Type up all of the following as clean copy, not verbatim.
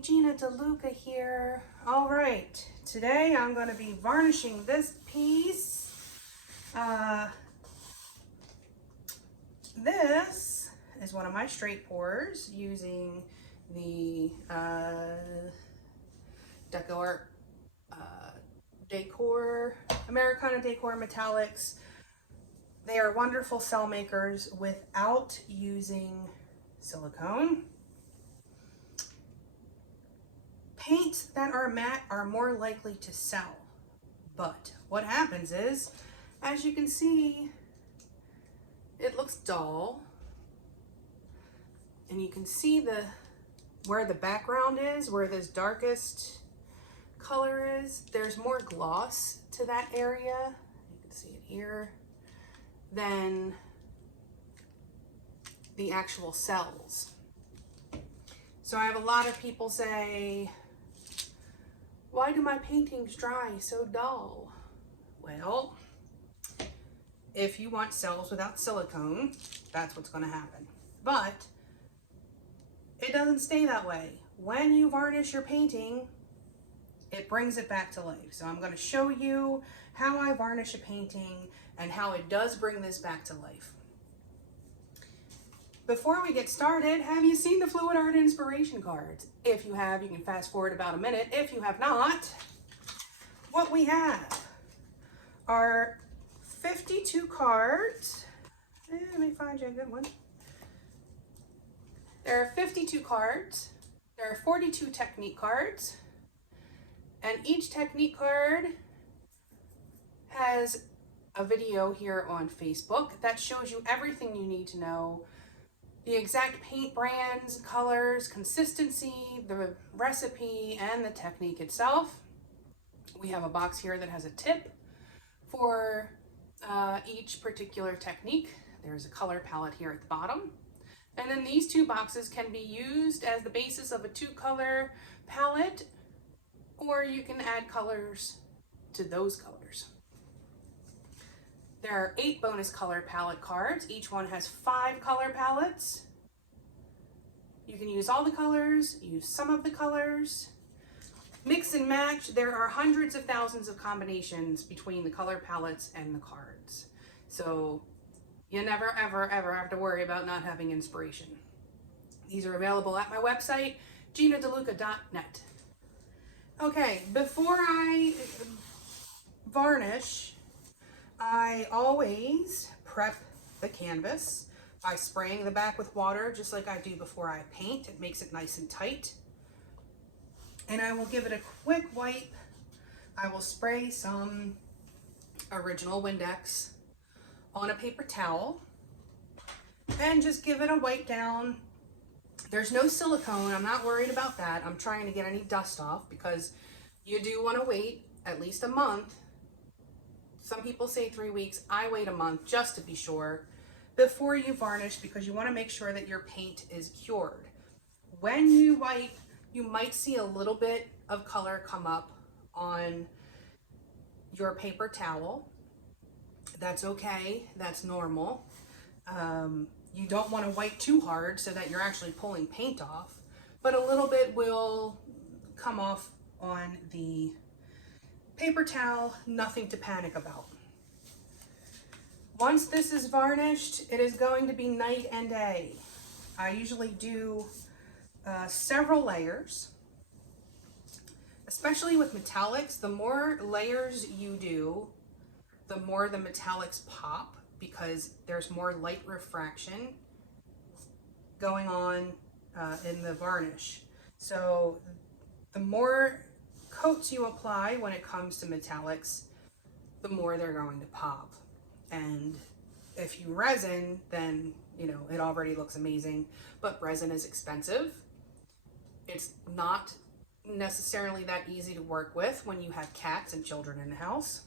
Gina DeLuca here. All right, today I'm going to be varnishing this piece. This is one of my straight pours using the Americana Decor Metallics. They are wonderful cell makers without using silicone. Paints that are matte are more likely to sell, but what happens is, as you can see, it looks dull, and you can see where the background is, where this darkest color is. There's more gloss to that area, you can see it here, than the actual cells. So I have a lot of people say, why do my paintings dry so dull? Well, if you want cells without silicone, that's what's going to happen. But it doesn't stay that way. When you varnish your painting, it brings it back to life. So I'm going to show you how I varnish a painting and how it does bring this back to life. Before we get started, have you seen the Fluid Art inspiration cards? If you have, you can fast forward about a minute. If you have not, what we have are 52 cards. Let me find you a good one. There are 52 cards. There are 42 technique cards. And each technique card has a video here on Facebook that shows you everything you need to know. The exact paint brands, colors, consistency, the recipe, and the technique itself. We have a box here that has a tip for each particular technique. There's a color palette here at the bottom. And then these two boxes can be used as the basis of a 2-color palette, or you can add colors to those colors. There are 8 bonus color palette cards. Each one has 5 color palettes. You can use all the colors, use some of the colors. Mix and match. There are hundreds of thousands of combinations between the color palettes and the cards. So you never, ever, ever have to worry about not having inspiration. These are available at my website, ginadeluca.net. Okay, before I varnish, I always prep the canvas by spraying the back with water, just like I do before I paint. It makes it nice and tight. And I will give it a quick wipe. I will spray some original Windex on a paper towel and just give it a wipe down. There's no silicone. I'm not worried about that. I'm trying to get any dust off because you do want to wait at least a month. Some people say 3 weeks. I wait a month just to be sure before you varnish, because you want to make sure that your paint is cured. When you wipe, you might see a little bit of color come up on your paper towel. That's okay. That's normal. You don't want to wipe too hard so that you're actually pulling paint off, but a little bit will come off on the paper towel. Nothing to panic about. Once this is varnished, it is going to be night and day. I usually do several layers, especially with metallics. The more layers you do, the more the metallics pop, because there's more light refraction going on in the varnish. So the more coats you apply when it comes to metallics, the more they're going to pop. And if you resin, then it already looks amazing, but resin is expensive. It's not necessarily that easy to work with when you have cats and children in the house.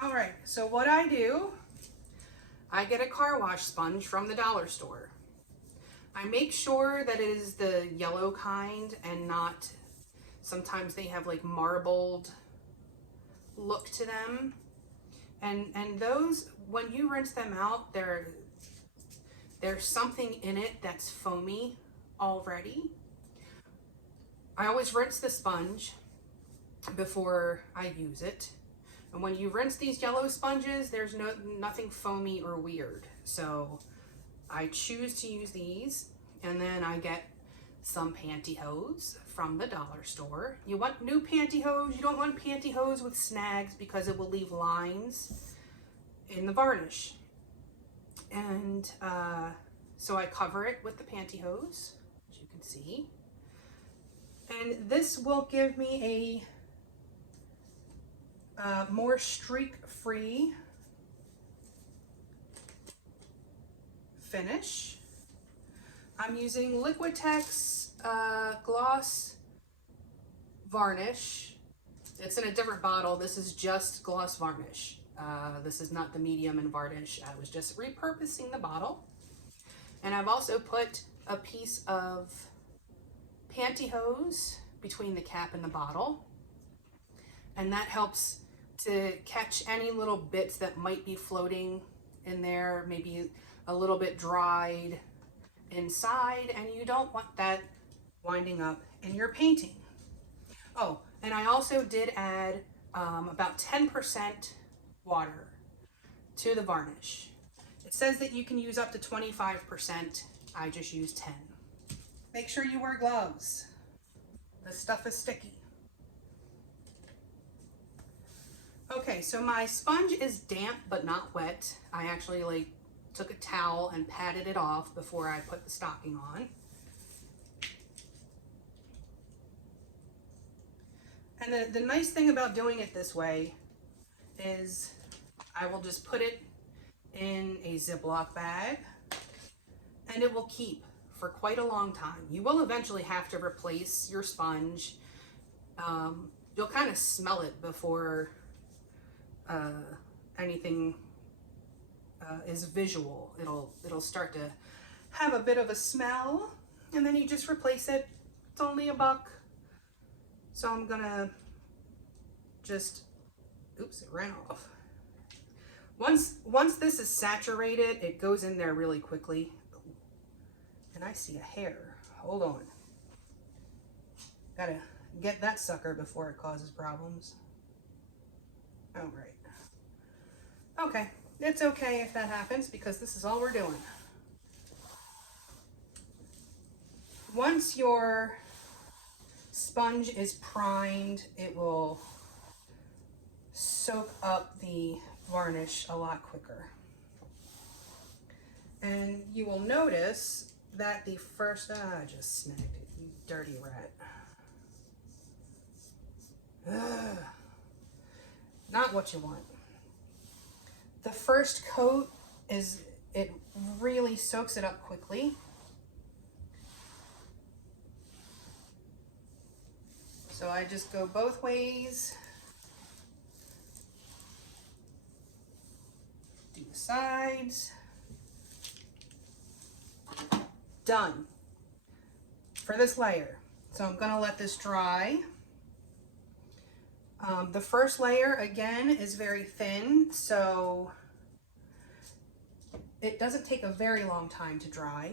All right, so what I do, I get a car wash sponge from the dollar store. I make sure that it is the yellow kind and not, sometimes they have like marbled look to them. And those, when you rinse them out, there's something in it that's foamy already. I always rinse the sponge before I use it. And when you rinse these yellow sponges, there's nothing foamy or weird. So I choose to use these, and then I get some pantyhose from the dollar store. You want new pantyhose. You don't want pantyhose with snags because it will leave lines in the varnish. And so I cover it with the pantyhose, as you can see. And this will give me a more streak-free finish. I'm using Liquitex Gloss Varnish. It's in a different bottle. This is just Gloss Varnish. This is not the medium in varnish. I was just repurposing the bottle. And I've also put a piece of pantyhose between the cap and the bottle. And that helps to catch any little bits that might be floating in there, maybe a little bit dried inside, and you don't want that winding up in your painting. Oh, and I also did add about 10% water to the varnish. It says that you can use up to 25%. I just used 10. Make sure you wear gloves. This stuff is sticky. Okay, so my sponge is damp but not wet. I actually took a towel and patted it off before I put the stocking on. And the nice thing about doing it this way is I will just put it in a Ziploc bag and it will keep for quite a long time. You will eventually have to replace your sponge. You'll kind of smell it before anything is visual. It'll start to have a bit of a smell, and then you just replace it. It's only $1. So I'm gonna just, oops, it ran off. Once this is saturated, it goes in there really quickly. And I see a hair. Hold on. Gotta get that sucker before it causes problems. Oh, right. Okay, it's okay if that happens because this is all we're doing. Once your sponge is primed, it will soak up the varnish a lot quicker. And you will notice that the first, I just snagged it, you dirty rat. Ugh. Not what you want. The first coat it really soaks it up quickly. So I just go both ways. Do the sides. Done for this layer. So I'm gonna let this dry. The first layer, again, is very thin, so it doesn't take a very long time to dry.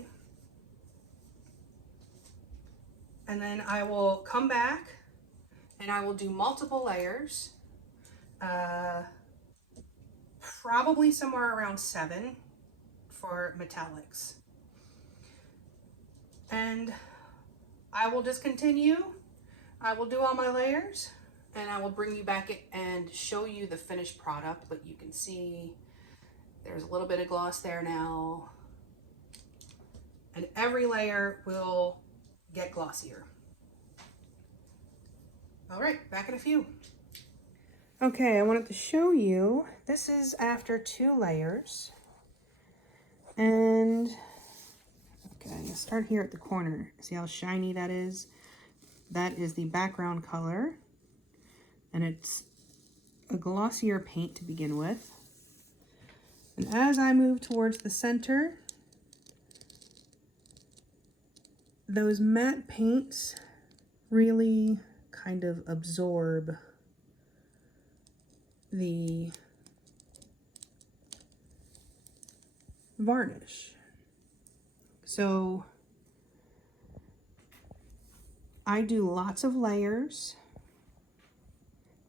And then I will come back and I will do multiple layers, probably somewhere around 7 for metallics. And I will just continue. I will do all my layers and I will bring you back and show you the finished product. But you can see there's a little bit of gloss there now. And every layer will get glossier. All right, back in a few. Okay, I wanted to show you, this is after 2 layers. And, okay, I'm gonna start here at the corner. See how shiny that is? That is the background color. And it's a glossier paint to begin with. And as I move towards the center, those matte paints really kind of absorb the varnish. So I do lots of layers,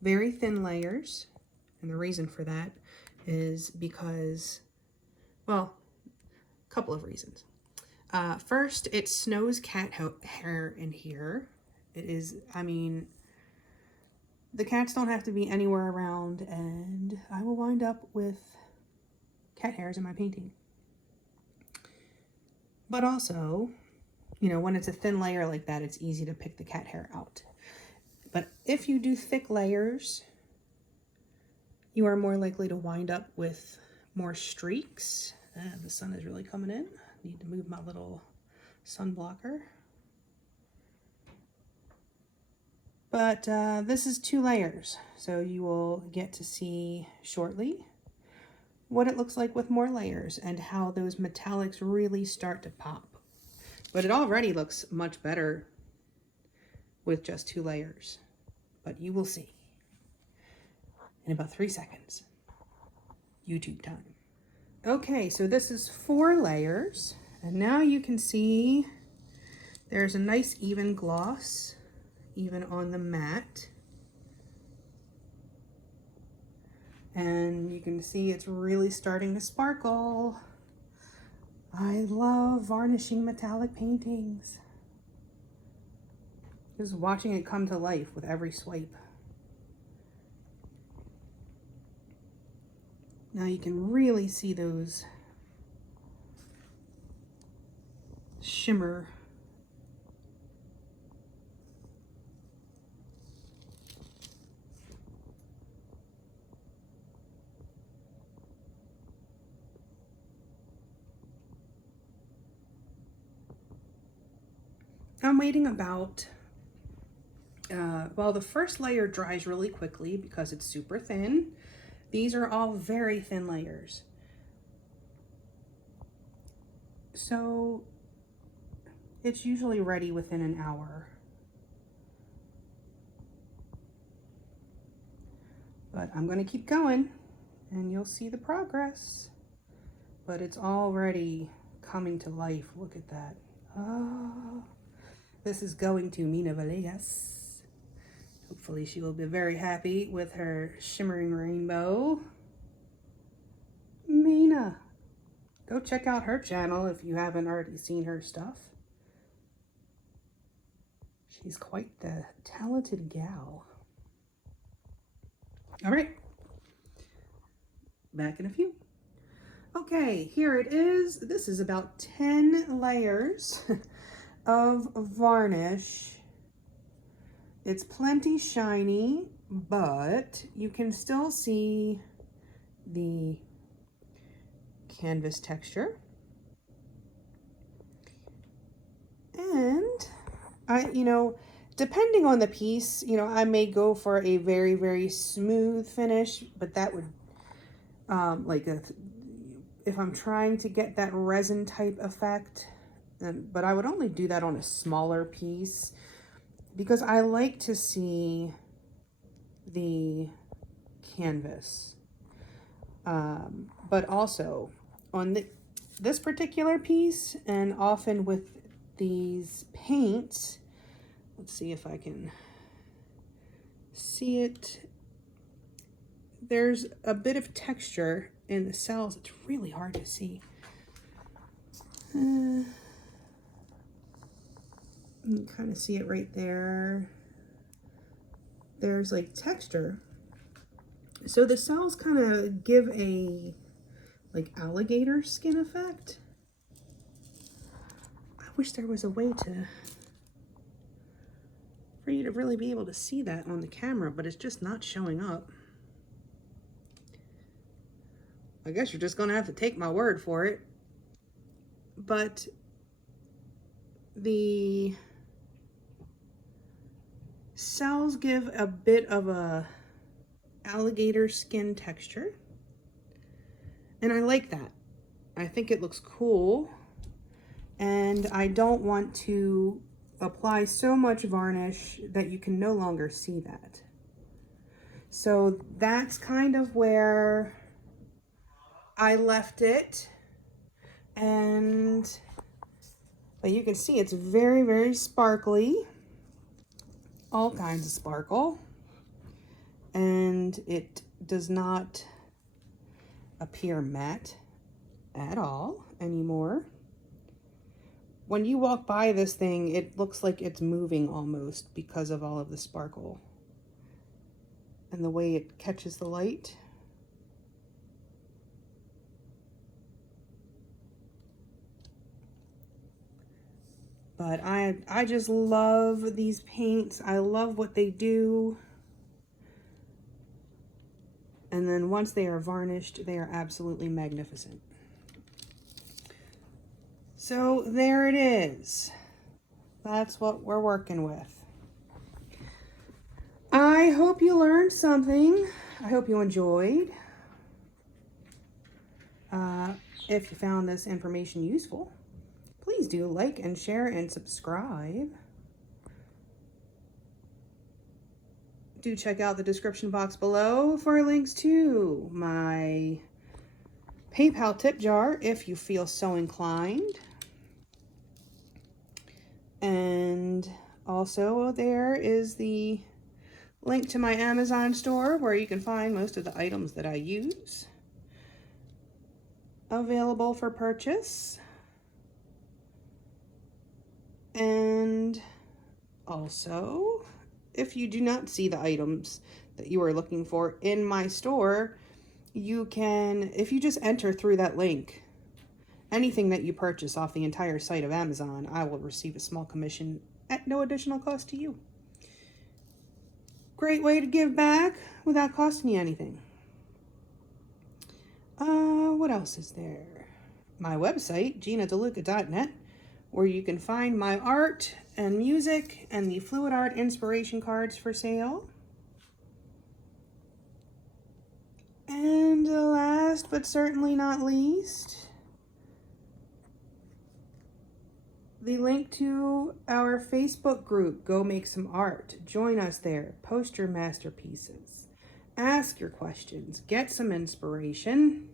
very thin layers, and the reason for that is because, well, a couple of reasons. First, it snows cat hair in here. It is, I mean, the cats don't have to be anywhere around, and I will wind up with cat hairs in my painting. But also, you know, when it's a thin layer like that, it's easy to pick the cat hair out. But if you do thick layers, you are more likely to wind up with more streaks. The sun is really coming in. I need to move my little sun blocker. But this is 2 layers, so you will get to see shortly what it looks like with more layers and how those metallics really start to pop. But it already looks much better with just 2 layers, but you will see in about 3 seconds. YouTube time. Okay, so this is 4 layers, and now you can see there's a nice even gloss, even on the mat. And you can see it's really starting to sparkle. I love varnishing metallic paintings. Just watching it come to life with every swipe. Now you can really see those shimmer. I'm waiting about, well, the first layer dries really quickly because it's super thin. These are all very thin layers. So it's usually ready within an hour. But I'm going to keep going and you'll see the progress. But it's already coming to life. Look at that. Oh, this is going to Mina Villegas. Hopefully she will be very happy with her shimmering rainbow. Mina, go check out her channel if you haven't already seen her stuff. She's quite the talented gal. All right, back in a few. Okay, here it is. This is about 10 layers of varnish. It's plenty shiny, but you can still see the canvas texture. And depending on the piece, I may go for a very, very smooth finish, but that would, if I'm trying to get that resin type effect, but I would only do that on a smaller piece because I like to see the canvas. But also on this particular piece, and often with these paints, let's see if I can see it. There's a bit of texture in the cells. It's really hard to see. You can kind of see it right there. There's like texture. So the cells kind of give a like alligator skin effect. I wish there was a way for you to really be able to see that on the camera, but it's just not showing up. I guess you're just gonna have to take my word for it. But the cells give a bit of a alligator skin texture, and I like that. I think it looks cool, and I don't want to apply so much varnish that you can no longer see that. So that's kind of where I left it, but you can see it's very, very sparkly. all kinds of sparkle, and it does not appear matte at all anymore. When you walk by this thing, it looks like it's moving almost because of all of the sparkle and the way it catches the light. But I just love these paints. I love what they do. And then once they are varnished, they are absolutely magnificent. So there it is. That's what we're working with. I hope you learned something. I hope you enjoyed. If you found this information useful, please do like and share and subscribe. Do check out the description box below for links to my PayPal tip jar if you feel so inclined. And also there is the link to my Amazon store where you can find most of the items that I use available for purchase. And also, if you do not see the items that you are looking for in my store, you can, if you just enter through that link, anything that you purchase off the entire site of Amazon, I will receive a small commission at no additional cost to you. Great way to give back without costing you anything. What else is there? My website, GinaDeLuca.net, where you can find my art and music and the fluid art inspiration cards for sale. And last but certainly not least, the link to our Facebook group, Go Make Some Art. Join us there, post your masterpieces, ask your questions, get some inspiration.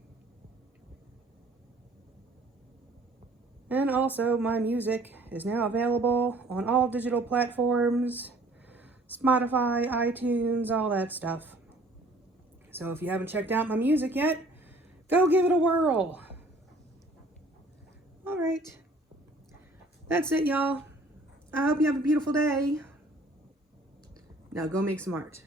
And also, my music is now available on all digital platforms, Spotify, iTunes, all that stuff. So if you haven't checked out my music yet, go give it a whirl. All right. That's it, y'all. I hope you have a beautiful day. Now go make some art.